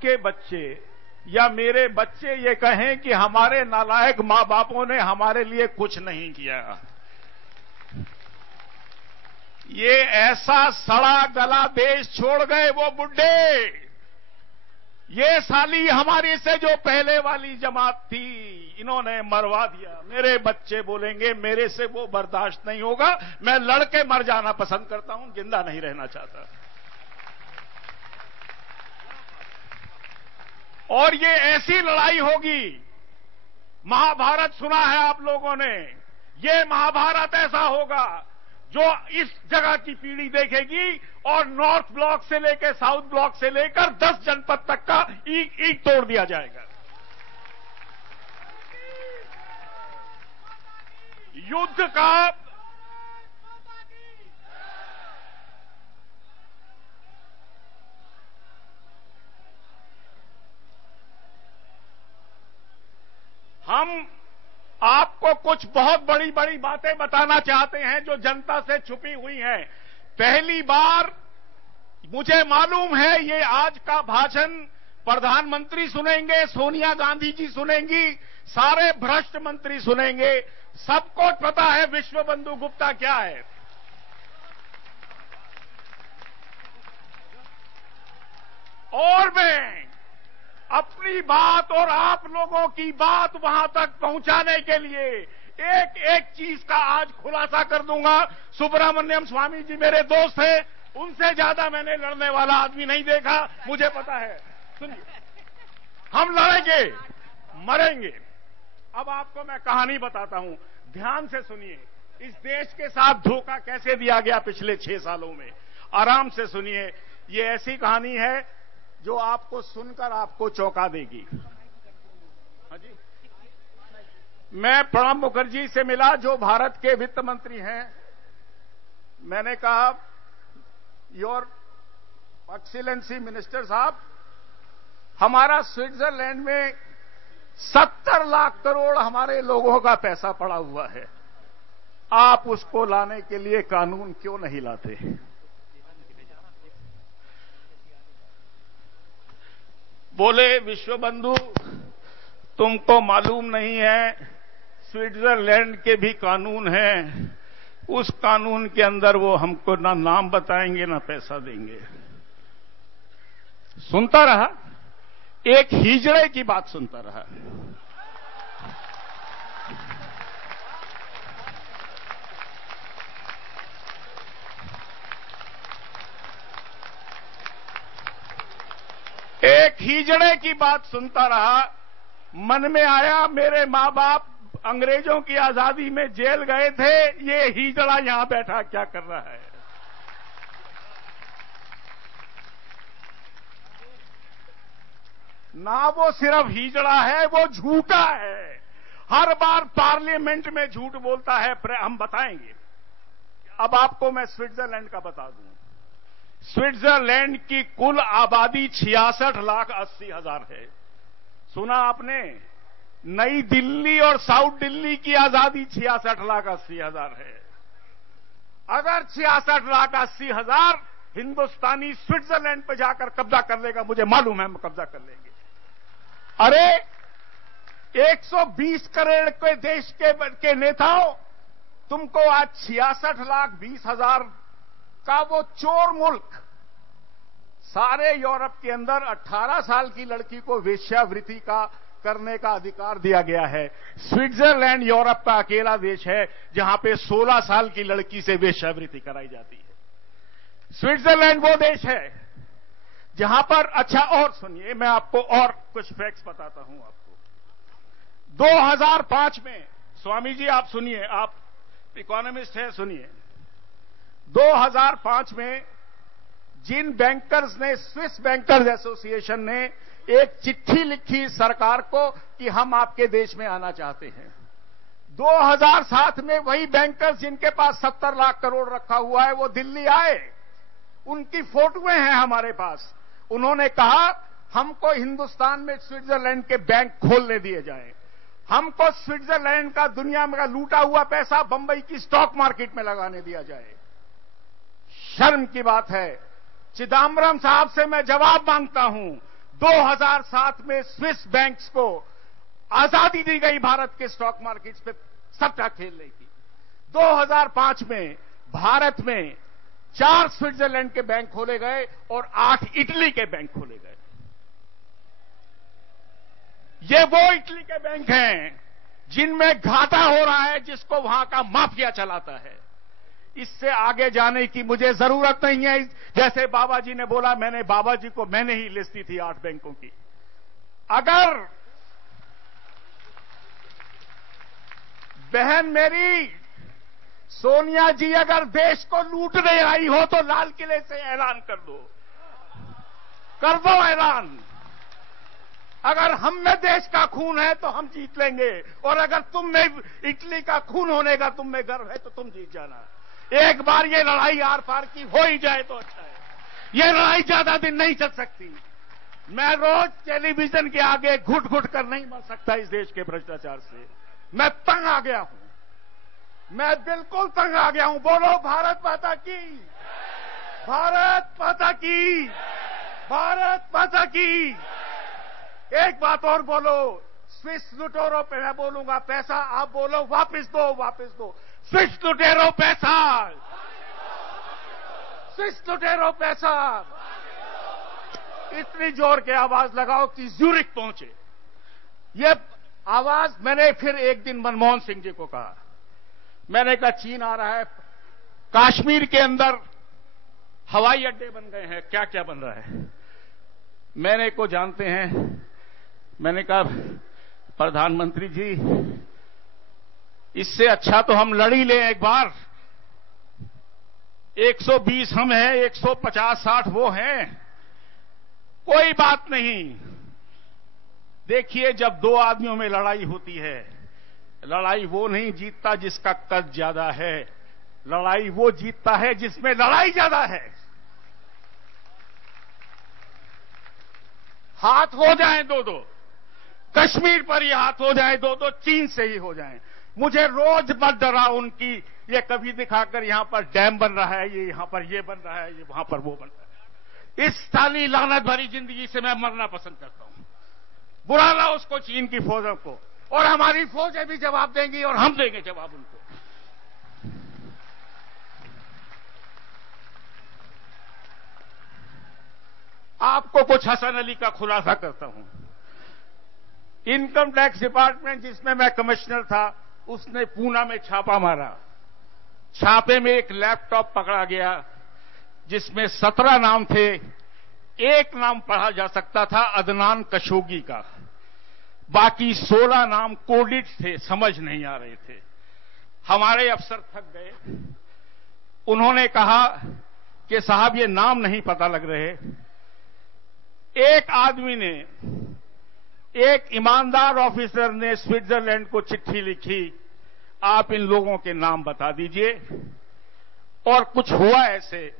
आपके बच्चे या मेरे बच्चे ये कहें कि हमारे नालायक मां बापों ने हमारे लिए कुछ नहीं किया, ये ऐसा सड़ा गला देश छोड़ गए वो बुड्ढे। ये साली हमारी से जो पहले वाली जमात थी, इन्होंने मरवा दिया। मेरे बच्चे बोलेंगे मेरे से वो बर्दाश्त नहीं होगा, मैं लड़के मर जाना पसंद करता हूं, जिंदा नहीं रहना चाहता। और ये ऐसी लड़ाई होगी, महाभारत सुना है आप लोगों ने, ये महाभारत ऐसा होगा जो इस जगह की पीढ़ी देखेगी और नॉर्थ ब्लॉक से लेकर साउथ ब्लॉक से लेकर 10 जनपद तक का ईंट तोड़ दिया जाएगा। युद्ध का हम आपको कुछ बहुत बड़ी बड़ी बातें बताना चाहते हैं जो जनता से छुपी हुई हैं। पहली बार मुझे मालूम है ये आज का भाषण प्रधानमंत्री सुनेंगे, सोनिया गांधी जी सुनेंगी, सारे भ्रष्ट मंत्री सुनेंगे, सबको पता है विश्व बंधु गुप्ता क्या है। और मैं अपनी बात और आप लोगों की बात वहां तक पहुंचाने के लिए एक एक चीज का आज खुलासा कर दूंगा। सुब्रमण्यम स्वामी जी मेरे दोस्त हैं, उनसे ज्यादा मैंने लड़ने वाला आदमी नहीं देखा, मुझे पता है। सुनिए, हम लड़ेंगे, मरेंगे। अब आपको मैं कहानी बताता हूं, ध्यान से सुनिए। इस देश के साथ धोखा कैसे दिया गया पिछले 6 सालों में, आराम से सुनिए। ये ऐसी कहानी है जो आपको सुनकर आपको चौंका देगी। हाँ जी, मैं प्रणब मुखर्जी से मिला जो भारत के वित्त मंत्री हैं। मैंने कहा, योर एक्सीलेंसी मिनिस्टर साहब, हमारा स्विट्जरलैंड में 70 लाख करोड़ हमारे लोगों का पैसा पड़ा हुआ है, आप उसको लाने के लिए कानून क्यों नहीं लाते? बोले, विश्व बंधु तुमको मालूम नहीं है, स्विट्जरलैंड के भी कानून हैं, उस कानून के अंदर वो हमको ना नाम बताएंगे ना पैसा देंगे। सुनता रहा, एक हिजड़े की बात सुनता रहा। एक हिजड़े की बात सुनता रहा, मन में आया मेरे मां बाप अंग्रेजों की आजादी में जेल गए थे, ये हिजड़ा यहां बैठा क्या कर रहा है? ना वो सिर्फ हिजड़ा है, वो झूठा है। हर बार पार्लियामेंट में झूठ बोलता है, हम बताएंगे। अब आपको मैं स्विट्जरलैंड का बता दूं। स्विट्जरलैंड की कुल आबादी 66,80,000 है। सुना आपने? नई दिल्ली और साउथ दिल्ली की आजादी 66,80,000 है। अगर 66,80,000 हिंदुस्तानी स्विट्जरलैंड पे जाकर कब्जा कर लेगा, मुझे मालूम है हम कब्जा कर लेंगे। अरे 120 करोड़ के देश के नेताओं, तुमको आज 66,20,000 का वो चोर मुल्क, सारे यूरोप के अंदर 18 साल की लड़की को वेश्यावृत्ति का करने का अधिकार दिया गया है। स्विट्जरलैंड यूरोप का अकेला देश है जहां पे 16 साल की लड़की से वेश्यावृत्ति कराई जाती है। स्विट्जरलैंड वो देश है जहां पर, अच्छा और सुनिए, मैं आपको और कुछ फैक्ट्स बताता हूं आपको। 2005 में, स्वामी जी आप सुनिए, आप इकोनॉमिस्ट हैं, सुनिए। 2005 में जिन बैंकर्स ने, स्विस बैंकर्स एसोसिएशन ने एक चिट्ठी लिखी सरकार को कि हम आपके देश में आना चाहते हैं। 2007 में वही बैंकर्स जिनके पास 70 लाख करोड़ रखा हुआ है, वो दिल्ली आए, उनकी फोटोएं हैं हमारे पास। उन्होंने कहा हमको हिंदुस्तान में स्विट्जरलैंड के बैंक खोलने दिए जाएं, हमको स्विट्जरलैंड का दुनिया में लूटा हुआ पैसा बंबई की स्टॉक मार्केट में लगाने दिया जाए। शर्म की बात है। चिदंबरम साहब से मैं जवाब मांगता हूं, 2007 में स्विस बैंक्स को आजादी दी गई भारत के स्टॉक मार्केट्स पे सट्टा खेलने की। 2005 में भारत में 4 स्विट्जरलैंड के बैंक खोले गए और 8 इटली के बैंक खोले गए। ये वो इटली के बैंक हैं जिनमें घाटा हो रहा है, जिसको वहां का माफिया चलाता है। इससे आगे जाने की मुझे जरूरत नहीं है। जैसे बाबा जी ने बोला, बाबा जी को मैंने ही लिस्ट दी थी 8 बैंकों की। अगर बहन मेरी सोनिया जी अगर देश को लूटने आई हो तो लाल किले से ऐलान कर दो ऐलान। अगर हम में देश का खून है तो हम जीत लेंगे, और अगर तुम में इटली का खून होने का तुम में गर्व है तो तुम जीत जाना। एक बार ये लड़ाई आर पार की हो ही जाए तो अच्छा है। ये लड़ाई ज्यादा दिन नहीं चल सकती। मैं रोज टेलीविजन के आगे घुट घुट कर नहीं मर सकता इस देश के भ्रष्टाचार से। मैं तंग आ गया हूं, मैं बिल्कुल तंग आ गया हूं। बोलो भारत माता की, भारत माता की, भारत माता की। एक बात और बोलो, स्विस लुटेरों पे मैं बोलूंगा पैसा, आप बोलो वापस दो, वापस दो। स्विस लुटेरों पैसा, स्विस लुटेरों पैसा। इतनी जोर के आवाज लगाओ कि ज्यूरिख पहुंचे। ये आवाज मैंने फिर एक दिन मनमोहन सिंह जी को कहा। मैंने कहा चीन आ रहा है, कश्मीर के अंदर हवाई अड्डे बन गए हैं, क्या क्या बन रहा है। मैंने को जानते हैं। मैंने कहा प्रधानमंत्री जी, इससे अच्छा तो हम लड़ ही लें एक बार। 120 हम हैं, 150-60 वो हैं, कोई बात नहीं। देखिए, जब 2 आदमियों में लड़ाई होती है, लड़ाई वो नहीं जीतता जिसका कद ज्यादा है, लड़ाई वो जीतता है जिसमें लड़ाई ज्यादा है। हाथ हो जाए 2-2, कश्मीर पर ही हाथ हो जाए 2-2, चीन से ही हो जाए। मुझे रोज मत डराओ उनकी ये कभी दिखाकर यहां पर डैम बन रहा है, ये यहां पर ये बन रहा है, ये वहां पर वो बन रहा है। इस साली लानत भरी जिंदगी से मैं मरना पसंद करता हूं। बुला ला उसको, चीन की फौजों को, और हमारी फौजें भी जवाब देंगी और हम देंगे जवाब उनको। आपको कुछ हसन अली का खुलासा करता हूं। इनकम टैक्स डिपार्टमेंट जिसमें मैं कमिश्नर था, उसने पूना में छापा मारा। छापे में एक लैपटॉप पकड़ा गया जिसमें 17 नाम थे। एक नाम पढ़ा जा सकता था अदनान कशोगी का, बाकी 16 नाम कोडिड थे, समझ नहीं आ रहे थे। हमारे अफसर थक गए। उन्होंने कहा कि साहब ये नाम नहीं पता लग रहे। एक आदमी ने, एक ईमानदार ऑफिसर ने स्विट्जरलैंड को चिट्ठी लिखी, आप इन लोगों के नाम बता दीजिए। और कुछ हुआ ऐसे,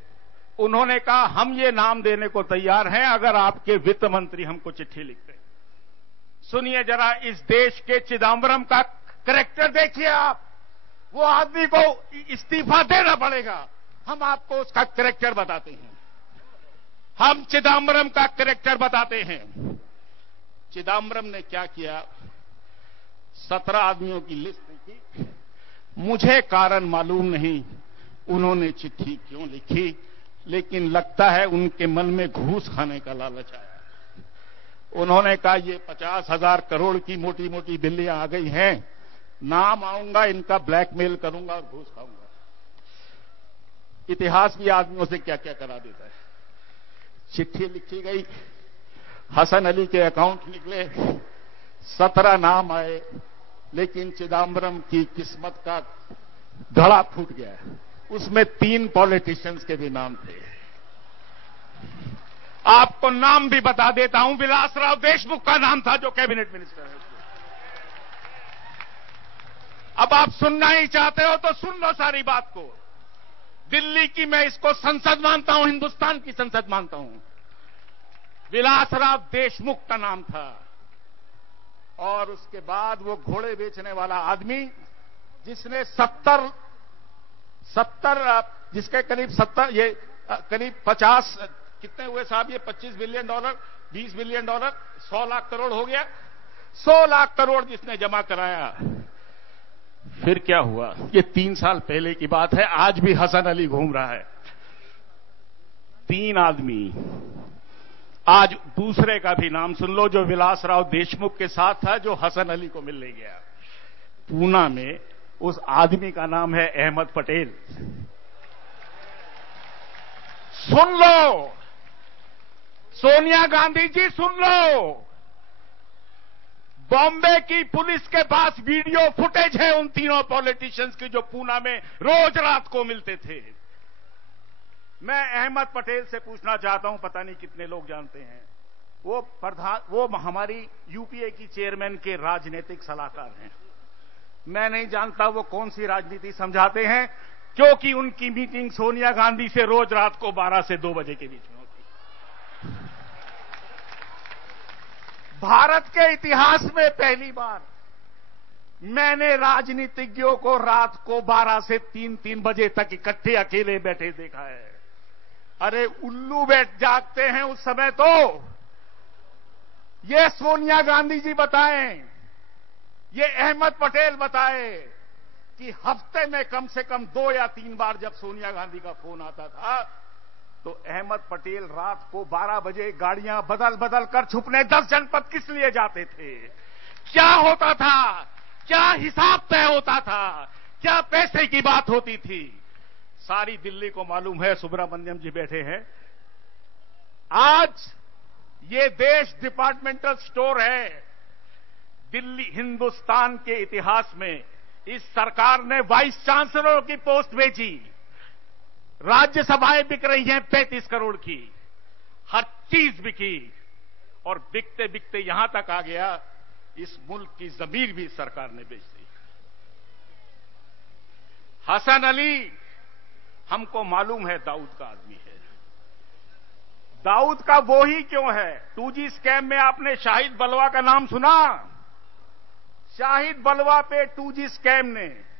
उन्होंने कहा हम ये नाम देने को तैयार हैं अगर आपके वित्त मंत्री हमको चिट्ठी लिखते हैं। सुनिए जरा, इस देश के चिदम्बरम का कैरेक्टर देखिए आप। वो आदमी को इस्तीफा देना पड़ेगा। हम आपको उसका कैरेक्टर बताते हैं। हम चिदम्बरम का कैरेक्टर बताते हैं। चिदम्बरम ने क्या किया, 17 आदमियों की लिस्ट लिखी। मुझे कारण मालूम नहीं उन्होंने चिट्ठी क्यों लिखी, लेकिन लगता है उनके मन में घूस खाने का लालच आया। उन्होंने कहा ये 50,000 करोड़ की मोटी मोटी बिल्लियां आ गई हैं, नाम आऊंगा, इनका ब्लैकमेल करूंगा और घूस खाऊंगा। इतिहास भी आदमियों से क्या क्या करा देता है। चिट्ठी लिखी गई, हसन अली के अकाउंट निकले, 17 नाम आए, लेकिन चिदम्बरम की किस्मत का घड़ा फूट गया। उसमें 3 पॉलिटिशियंस के भी नाम थे। आपको नाम भी बता देता हूं, विलासराव देशमुख का नाम था जो कैबिनेट मिनिस्टर है। अब आप सुनना ही चाहते हो तो सुन लो सारी बात को। दिल्ली की मैं इसको संसद मानता हूं, हिंदुस्तान की संसद मानता हूं। विलासराव देशमुख का नाम था। और उसके बाद वो घोड़े बेचने वाला आदमी जिसने 70 जिसके करीब 70 ये करीब 50 कितने हुए साहब ये? 25 billion dollar, 20 billion dollar, 100 lakh crore हो गया। 100 लाख करोड़ जिसने जमा कराया, फिर क्या हुआ? ये 3 साल पहले की बात है। आज भी हसन अली घूम रहा है। 3 आदमी। आज दूसरे का भी नाम सुन लो, जो विलासराव देशमुख के साथ था, जो हसन अली को मिलने गया पूना में। उस आदमी का नाम है अहमद पटेल। सुन लो सोनिया गांधी जी, सुन लो। बॉम्बे की पुलिस के पास वीडियो फुटेज है उन तीनों पॉलिटिशियंस की जो पूना में रोज रात को मिलते थे। मैं अहमद पटेल से पूछना चाहता हूं, पता नहीं कितने लोग जानते हैं, वो हमारी यूपीए की चेयरमैन के राजनीतिक सलाहकार हैं। मैं नहीं जानता वो कौन सी राजनीति समझाते हैं, क्योंकि उनकी मीटिंग सोनिया गांधी से रोज रात को 12 से 2 बजे के बीच में होती। भारत के इतिहास में पहली बार मैंने राजनीतिज्ञों को रात को 12 से 3 बजे तक इकट्ठे अकेले बैठे देखा है। अरे उल्लू बैठ जागते हैं उस समय। तो ये सोनिया गांधी जी बताएं, ये अहमद पटेल बताए कि हफ्ते में कम से कम 2 या 3 बार जब सोनिया गांधी का फोन आता था, तो अहमद पटेल रात को 12 बजे गाड़ियां बदल बदल कर छुपने 10 जनपद किस लिए जाते थे? क्या होता था? क्या हिसाब तय होता था? क्या पैसे की बात होती थी? सारी दिल्ली को मालूम है। सुब्रमण्यम जी बैठे हैं। आज ये देश डिपार्टमेंटल स्टोर है। दिल्ली, हिंदुस्तान के इतिहास में इस सरकार ने वाइस चांसलर की पोस्ट भेजी। राज्यसभाएं बिक रही हैं 35 करोड़ की। हर चीज बिकी, और बिकते बिकते यहां तक आ गया, इस मुल्क की जमीन भी सरकार ने बेच दी। हसन अली, हमको मालूम है दाऊद का आदमी है। दाऊद का वो ही क्यों है? 2G स्कैम में आपने शाहिद बलवा का नाम सुना? शाहिद बलवा पे 2G स्कैम ने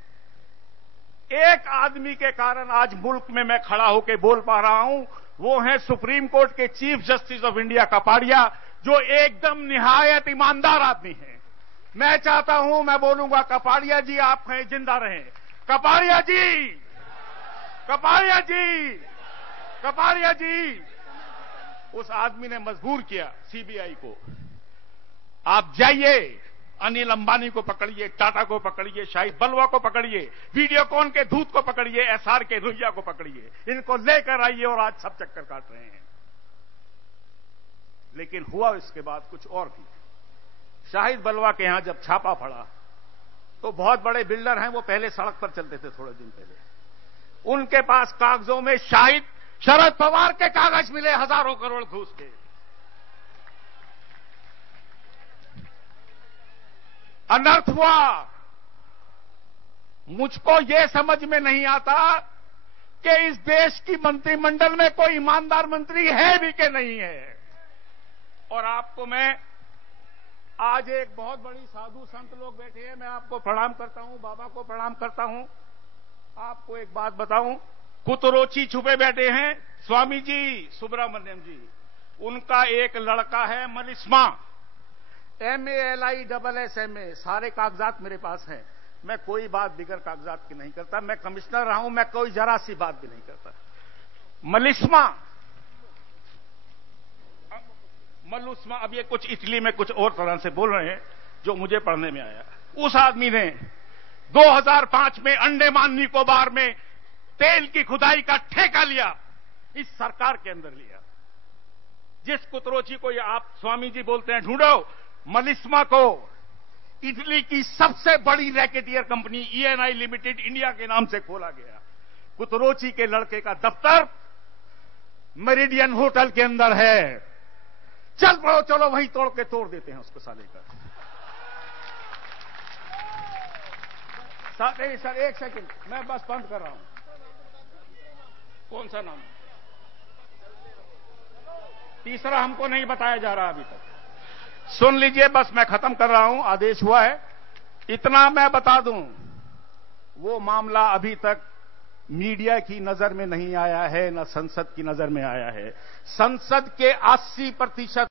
एक आदमी के कारण आज मुल्क में मैं खड़ा होकर बोल पा रहा हूं। वो है सुप्रीम कोर्ट के chief justice of India Kapadia, जो एकदम निहायत ईमानदार आदमी है। मैं चाहता हूं, मैं बोलूंगा, कपाड़िया जी आप हैं, जिंदा रहें। कपाड़िया जी, कपाड़िया जी, कपाड़िया जी। उस आदमी ने मजबूर किया सीबीआई को, आप जाइए, अनिल अंबानी को पकड़िए, टाटा को पकड़िए, शाहिद बलवा को पकड़िए, वीडियोकॉन के दूत को पकड़िए, एसआर के रुइया को पकड़िए, इनको लेकर आइए, और आज सब चक्कर काट रहे हैं। लेकिन हुआ इसके बाद कुछ और भी। शाहिद बलवा के यहां जब छापा पड़ा, तो बहुत बड़े बिल्डर हैं, वो पहले सड़क पर चलते थे थोड़े दिन पहले, उनके पास कागजों में शरद पवार के कागज मिले, हजारों करोड़ घूस के। अनर्थ हुआ। मुझको यह समझ में नहीं आता कि इस देश की मंत्रिमंडल में कोई ईमानदार मंत्री है भी कि नहीं है। और आपको मैं आज, एक बहुत बड़ी साधु संत लोग बैठे हैं, मैं आपको प्रणाम करता हूं, बाबा को प्रणाम करता हूं। आपको एक बात बताऊं, कुतरोची छुपे बैठे हैं स्वामी जी सुब्रमण्यम जी, उनका एक लड़का है मलिस्मा, MALISSMA, सारे कागजात मेरे पास हैं। मैं कोई बात बिगर कागजात की नहीं करता। मैं कमिश्नर रहा हूं, मैं कोई जरा सी बात भी नहीं करता। मलिस्मा, अब ये कुछ इटली में कुछ और तरह से बोल रहे हैं जो मुझे पढ़ने में आया। उस आदमी ने 2005 में अंडमान निकोबार में तेल की खुदाई का ठेका लिया, इस सरकार के अंदर लिया। जिस कुतरोची को ये आप स्वामी जी बोलते हैं, ढूंढो, मलिस्मा को इटली की सबसे बड़ी racketeer company ENI limited India के नाम से खोला गया। कुतरोची के लड़के का दफ्तर मेरिडियन होटल के अंदर है। चल पड़ो, चलो वहीं तोड़ देते हैं उसको साले का। नहीं सर, एक सेकंड, मैं बस बंद कर रहा हूं। कौन सा नाम? तीसरा हमको नहीं बताया जा रहा अभी तक। सुन लीजिए, बस मैं खत्म कर रहा हूं, आदेश हुआ है। इतना मैं बता दूं, वो मामला अभी तक मीडिया की नजर में नहीं आया है, न संसद की नजर में आया है। संसद के 80%